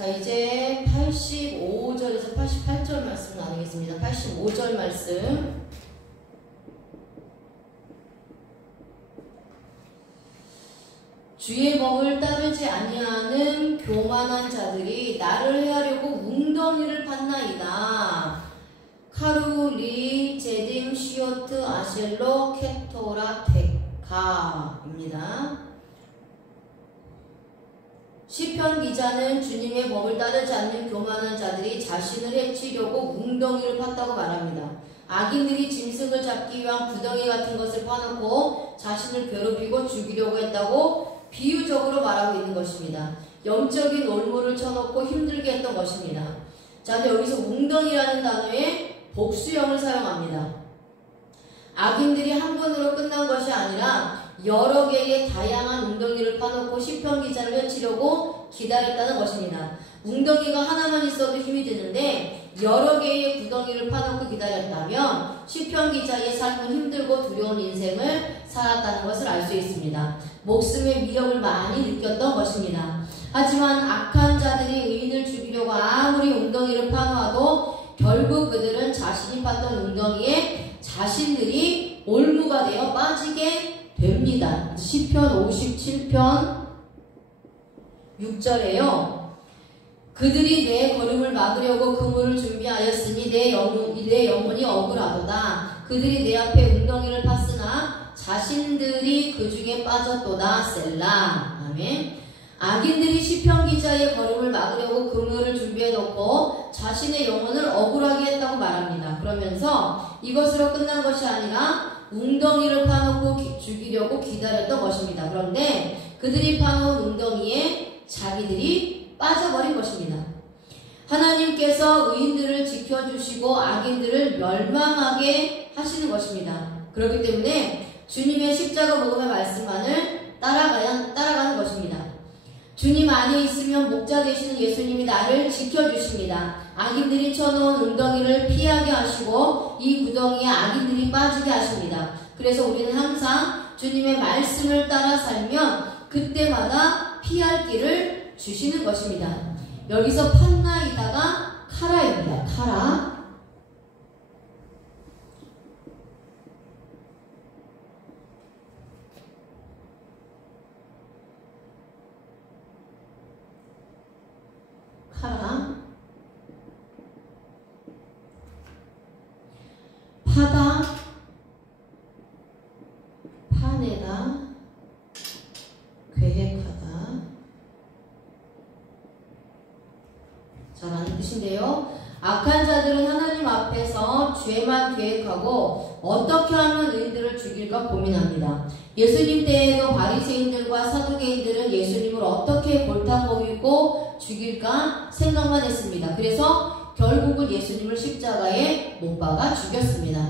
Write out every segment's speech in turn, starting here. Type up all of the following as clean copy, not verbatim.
자, 이제 85절에서 88절 말씀 나누겠습니다. 85절 말씀. 주의 법을 따르지 아니하는 교만한 자들이 나를 해하려고 웅덩이를 팠나이다. 카루, 리, 제딩, 시오트, 아셀로, 케토라, 데카입니다. 시편 기자는 주님의 법을 따르지 않는 교만한 자들이 자신을 해치려고 웅덩이를 팠다고 말합니다. 악인들이 짐승을 잡기 위한 구덩이 같은 것을 파놓고 자신을 괴롭히고 죽이려고 했다고 비유적으로 말하고 있는 것입니다. 영적인 올무를 쳐놓고 힘들게 했던 것입니다. 자, 근데 여기서 웅덩이라는 단어에 복수형을 사용합니다. 악인들이 한 번으로 끝난 것이 아니라 여러 개의 다양한 웅덩이를 파놓고 시편 기자를 해치려고 기다렸다는 것입니다. 웅덩이가 하나만 있어도 힘이 드는데 여러 개의 구덩이를 파놓고 기다렸다면 시편 기자의 삶은 힘들고 두려운 인생을 살았다는 것을 알 수 있습니다. 목숨의 위협을 많이 느꼈던 것입니다. 하지만 악한 자들이 의인을 죽이려고 아무리 웅덩이를 파놓아도 결국 그들은 자신이 팠던 웅덩이에 자신들이 올무가 되어 빠지게 됩니다. 시편 57편 6절에요. 그들이 내 걸음을 막으려고 그물을 준비하였으니 내 영혼이 억울하도다. 그들이 내 앞에 웅덩이를 팠으나 자신들이 그 중에 빠졌도다. 셀라. 아멘. 악인들이 시편 기자의 걸음을 막으려고 그물을 준비해 놓고 자신의 영혼을 억울하게 했다고 말합니다. 그러면서 이것으로 끝난 것이 아니라 웅덩이를 파놓고 죽이려고 기다렸던 것입니다. 그런데 그들이 파놓은 웅덩이에 자기들이 빠져버린 것입니다. 하나님께서 의인들을 지켜주시고 악인들을 멸망하게 하시는 것입니다. 그렇기 때문에 주님의 십자가 복음의 말씀만을 따라가는 것입니다. 주님 안에 있으면 목자 되시는 예수님이 나를 지켜주십니다. 악인들이 쳐놓은 웅덩이를 피하게 하시고 이 구덩이에 악인들이 빠지게 하십니다. 그래서 우리는 항상 주님의 말씀을 따라 살면 그때마다 피할 길을 주시는 것입니다. 여기서 판나이다가 카라입니다. 카라. 카라. 파다, 파내다, 계획하다. 자, 라는 뜻인데요. 악한 자들은 하나님 앞에서 죄만 계획하고 어떻게 하면 의인들을 죽일까 고민합니다. 예수님 때에도 바리새인들과 사두개인들은 예수님을 어떻게 골탕 먹이고 죽일까 생각만 했습니다. 그래서 결국은 예수님을 십자가에 못 박아 죽였습니다.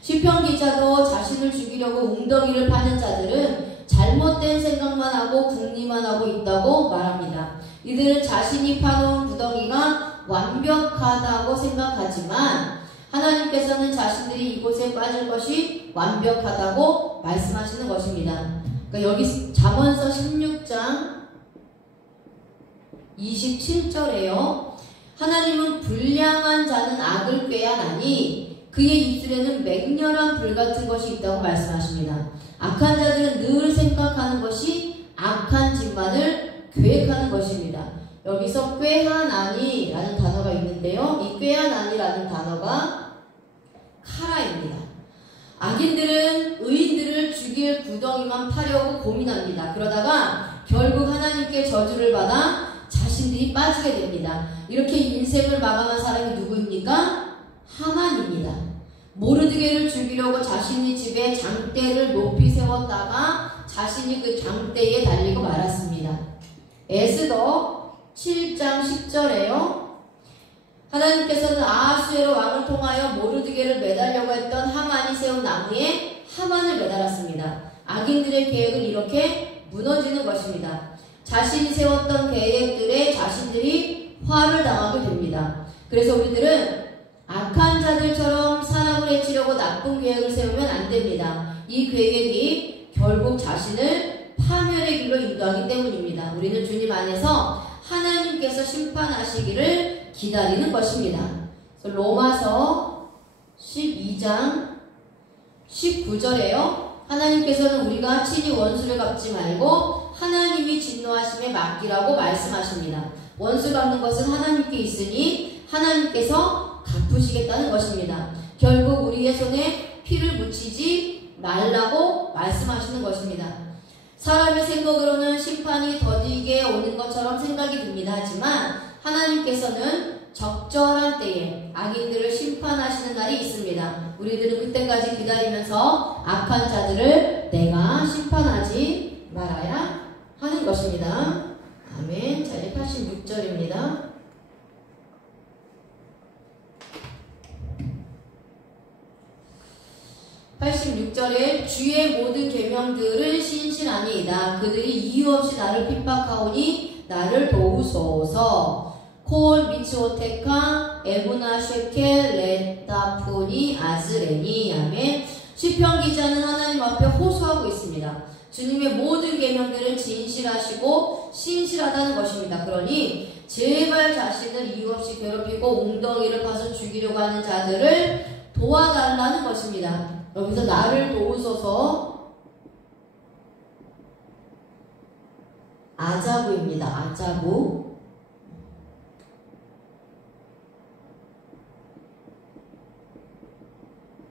시편 기자도 자신을 죽이려고 웅덩이를 파는 자들은 잘못된 생각만 하고 궁리만 하고 있다고 말합니다. 이들은 자신이 파놓은 구덩이가 완벽하다고 생각하지만 하나님께서는 자신들이 이곳에 빠질 것이 완벽하다고 말씀하시는 것입니다. 그러니까 여기 잠언서 16장 27절에요. 하나님은 불량한 자는 악을 꾀하나니 그의 입술에는 맹렬한 불 같은 것이 있다고 말씀하십니다. 악한 자들은 늘 생각하는 것이 악한 짓만을 계획하는 것입니다. 여기서 꾀하나니라는 단어가 있는데요. 이 꾀하나니라는 단어가 카라입니다. 악인들은 의인들을 죽일 구덩이만 파려고 고민합니다. 그러다가 결국 하나님께 저주를 받아 자신들이 빠지게 됩니다. 이렇게 인생을 마감한 사람이 누구입니까? 하만입니다. 모르드게를 죽이려고 자신의 집에 장대를 높이 세웠다가 자신이 그 장대에 달리고 말았습니다. 에스더 7장 10절에요. 하나님께서는 아하수에로 왕을 통하여 모르드게를 매달려고 했던 하만이 세운 나무에 하만을 매달았습니다. 악인들의 계획은 이렇게 무너지는 것입니다. 자신이 세웠던 계획들에 자신들이 화를 당하게 됩니다. 그래서 우리들은 악한 자들처럼 사람을 해치려고 나쁜 계획을 세우면 안 됩니다. 이 계획이 결국 자신을 파멸의 길로 인도하기 때문입니다. 우리는 주님 안에서 하나님께 하나님께서 심판하시기를 기다리는 것입니다. 로마서 12장 19절에요. 하나님께서는 우리가 친히 원수를 갚지 말고 하나님이 진노하심에 맡기라고 말씀하십니다. 원수 갚는 것은 하나님께 있으니 하나님께서 갚으시겠다는 것입니다. 결국 우리의 손에 피를 묻히지 말라고 말씀하시는 것입니다. 사람의 생각으로는 심판이 더디게 오는 것처럼 생각이 듭니다. 하지만 하나님께서는 적절한 때에 악인들을 심판하시는 날이 있습니다. 우리들은 그때까지 기다리면서 악한 자들을 내가 심판하지 말아야 하는 것입니다. 아멘. 자, 이제 86절입니다. 주의 모든 계명들은 신실하니이다. 그들이 이유 없이 나를 핍박하오니 나를 도우소서. 콜 미츠오테카 에브나 쉐켈 레타푸니 아즈레니. 아멘. 시편 기자는 하나님 앞에 호소하고 있습니다. 주님의 모든 계명들은 진실하시고 신실하다는 것입니다. 그러니 제발 자신을 이유 없이 괴롭히고 웅덩이를 파서 죽이려고 하는 자들을 도와달라는 것입니다. 여기서 나를 도우소서 아자부입니다. 아자부.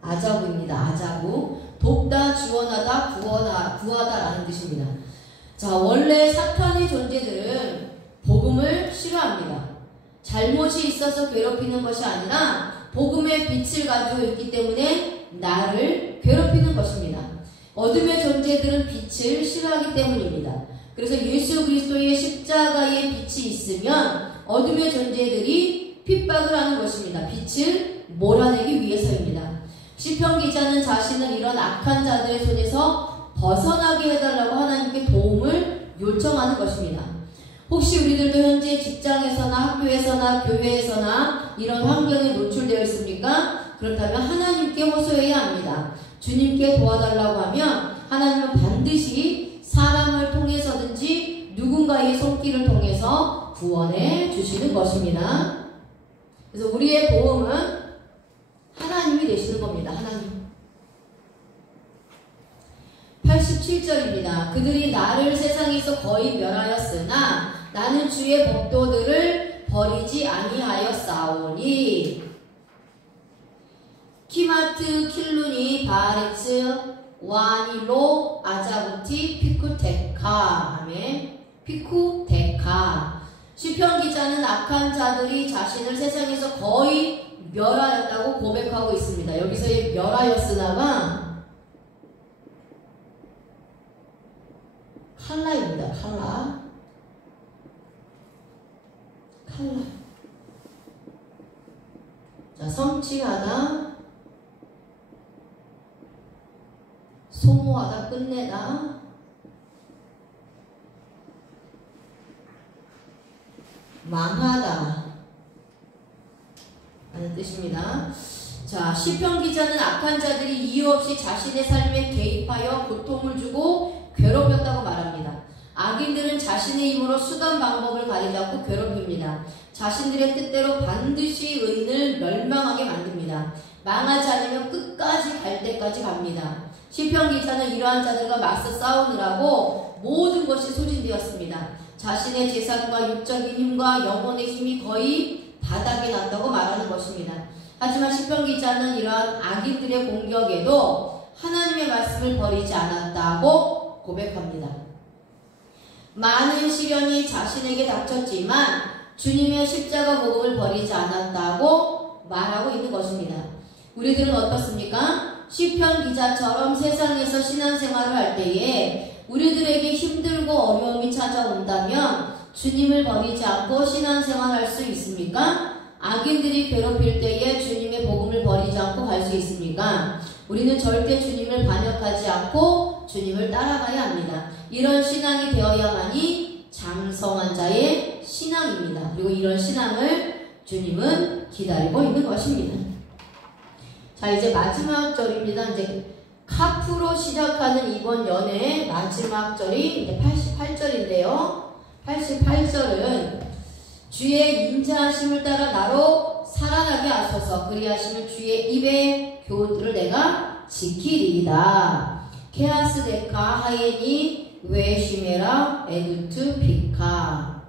아자부입니다. 아자부. 돕다, 지원하다, 구하다라는 뜻입니다. 자, 원래 사탄의 존재들은 복음을 싫어합니다. 잘못이 있어서 괴롭히는 것이 아니라 복음의 빛을 가지고 있기 때문에 나를 괴롭히는 것입니다. 어둠의 존재들은 빛을 싫어하기 때문입니다. 그래서 예수 그리스도의 십자가의 빛이 있으면 어둠의 존재들이 핍박을 하는 것입니다. 빛을 몰아내기 위해서입니다. 시편 기자는 자신을 이런 악한 자들의 손에서 벗어나게 해달라고 하나님께 도움을 요청하는 것입니다. 혹시 우리들도 현재 직장에서나 학교에서나 교회에서나 이런 환경에 노출되어 있습니까? 그렇다면 하나님께 호소해야 합니다. 주님께 도와달라고 하면 하나님은 반드시 사람을 통해서든지 누군가의 손길을 통해서 구원해 주시는 것입니다. 그래서 우리의 도움은 하나님이 되시는 겁니다. 하나님. 87절입니다. 그들이 나를 세상에서 거의 멸하였으나 나는 주의 법도들을 버리지 아니하였사오니. 키마트 킬루니 바레츠 와니로 아자부티 피쿠테카. 아멘. 피쿠테카. 시편 기자는 악한 자들이 자신을 세상에서 거의 멸하였다고 고백하고 있습니다. 여기서의 멸하였으나가 칼라입니다. 칼라. 자, 성취하다, 소모하다, 끝내다, 망하다 라는 뜻입니다. 자, 시편 기자는 악한 자들이 이유 없이 자신의 삶에 개입하여 고통을 주고 괴롭혔다고 말합니다. 악인들은 자신의 힘으로 수단 방법을 가리지 않고 괴롭힙니다. 자신들의 뜻대로 반드시 의인을 멸망하게 만듭니다. 망하지 않으면 끝까지 갈 때까지 갑니다. 시편 기자는 이러한 자들과 맞서 싸우느라고 모든 것이 소진되었습니다. 자신의 재산과 육적인 힘과 영혼의 힘이 거의 바닥에 났다고 말하는 것입니다. 하지만 시편 기자는 이러한 악인들의 공격에도 하나님의 말씀을 버리지 않았다고 고백합니다. 많은 시련이 자신에게 닥쳤지만 주님의 십자가 복음을 버리지 않았다고 말하고 있는 것입니다. 우리들은 어떻습니까? 시편 기자처럼 세상에서 신앙생활을 할 때에 우리들에게 힘들고 어려움이 찾아온다면 주님을 버리지 않고 신앙생활할 수 있습니까? 악인들이 괴롭힐 때에 주님의 복음을 버리지 않고 갈 수 있습니까? 우리는 절대 주님을 반역하지 않고 주님을 따라가야 합니다. 이런 신앙이 되어야만이 장성한 자의 신앙입니다. 그리고 이런 신앙을 주님은 기다리고 있는 것입니다. 자, 이제 마지막 절입니다. 이제 카프로 시작하는 이번 연애의 마지막 절이 이제 88절인데요. 88절은 주의 인자하심을 따라 나로 살아나게 하소서. 그리하시면 주의 입의 교훈들을 내가 지키리이다. 케아스 데카 하예니 웨시메라 에두트 비카.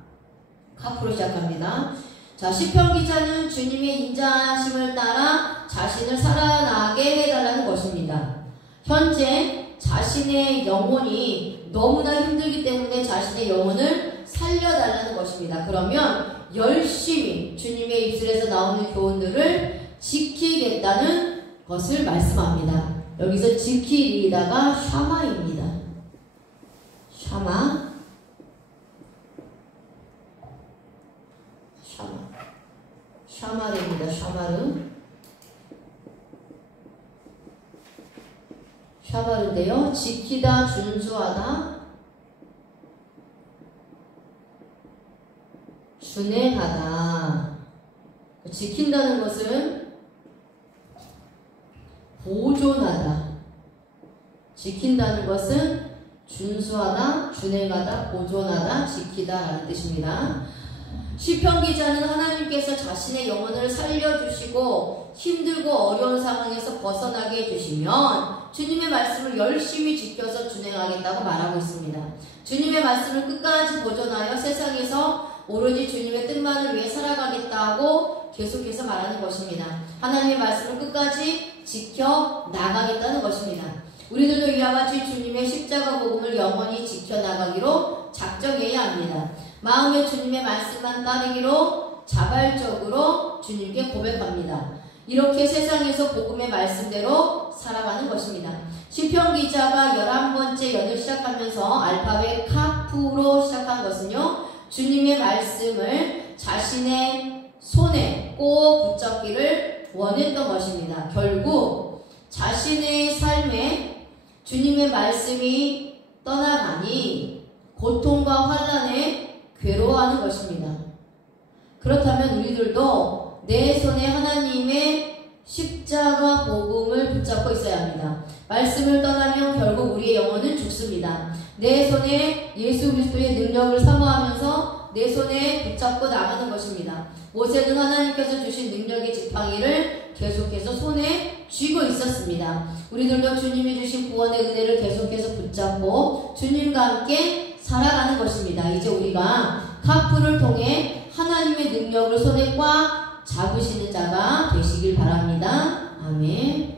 카프로 시작합니다. 자, 시편 기자는 주님의 인자하심을 따라 자신을 살아나게 해달라는 것입니다. 현재 자신의 영혼이 너무나 힘들기 때문에 자신의 영혼을 살려달라는 것입니다. 그러면 열심히 주님의 입술에서 나오는 교훈들을 지키겠다는 것을 말씀합니다. 여기서 지키리다가 샤마입니다. 샤마. 샤마르입니다. 샤마르인데요. 지키다, 준수하다, 준행하다. 지킨다는 것은 보존하다. 지킨다는 것은 준수하다, 준행하다, 보존하다, 지키다라는 뜻입니다. 시편 기자는 하나님께서 자신의 영혼을 살려주시고 힘들고 어려운 상황에서 벗어나게 해주시면 주님의 말씀을 열심히 지켜서 준행하겠다고 말하고 있습니다. 주님의 말씀을 끝까지 보존하여 세상에서 오로지 주님의 뜻만을 위해 살아가겠다고 계속해서 말하는 것입니다. 하나님의 말씀을 끝까지 지켜 나가겠다는 것입니다. 우리들도 이와 같이 주님의 십자가 복음을 영원히 지켜나가기로 작정해야 합니다. 마음에 주님의 말씀만 따르기로 자발적으로 주님께 고백합니다. 이렇게 세상에서 복음의 말씀대로 살아가는 것입니다. 시편 기자가 11번째 연을 시작하면서 알파벳 카프로 시작한 것은요, 주님의 말씀을 자신의 손에 꼭 붙잡기를 원했던 것입니다. 결국 자신의 삶에 주님의 말씀이 떠나가니 고통과 환난에 괴로워하는 것입니다. 그렇다면 우리들도 내 손에 하나님의 십자가 복음을 붙잡고 있어야 합니다. 말씀을 떠나면 결국 우리의 영혼은 죽습니다. 내 손에 예수 그리스도의 능력을 사모하면서 내 손에 붙잡고 나가는 것입니다. 모세는 하나님께서 주신 능력의 지팡이를 계속해서 손에 쥐고 있었습니다. 우리들도 주님이 주신 구원의 은혜를 계속해서 붙잡고 주님과 함께 살아가는 것입니다. 이제 우리가 카프를 통해 하나님의 능력을 손에 꽉 잡으시는 자가 되시길 바랍니다. 아멘.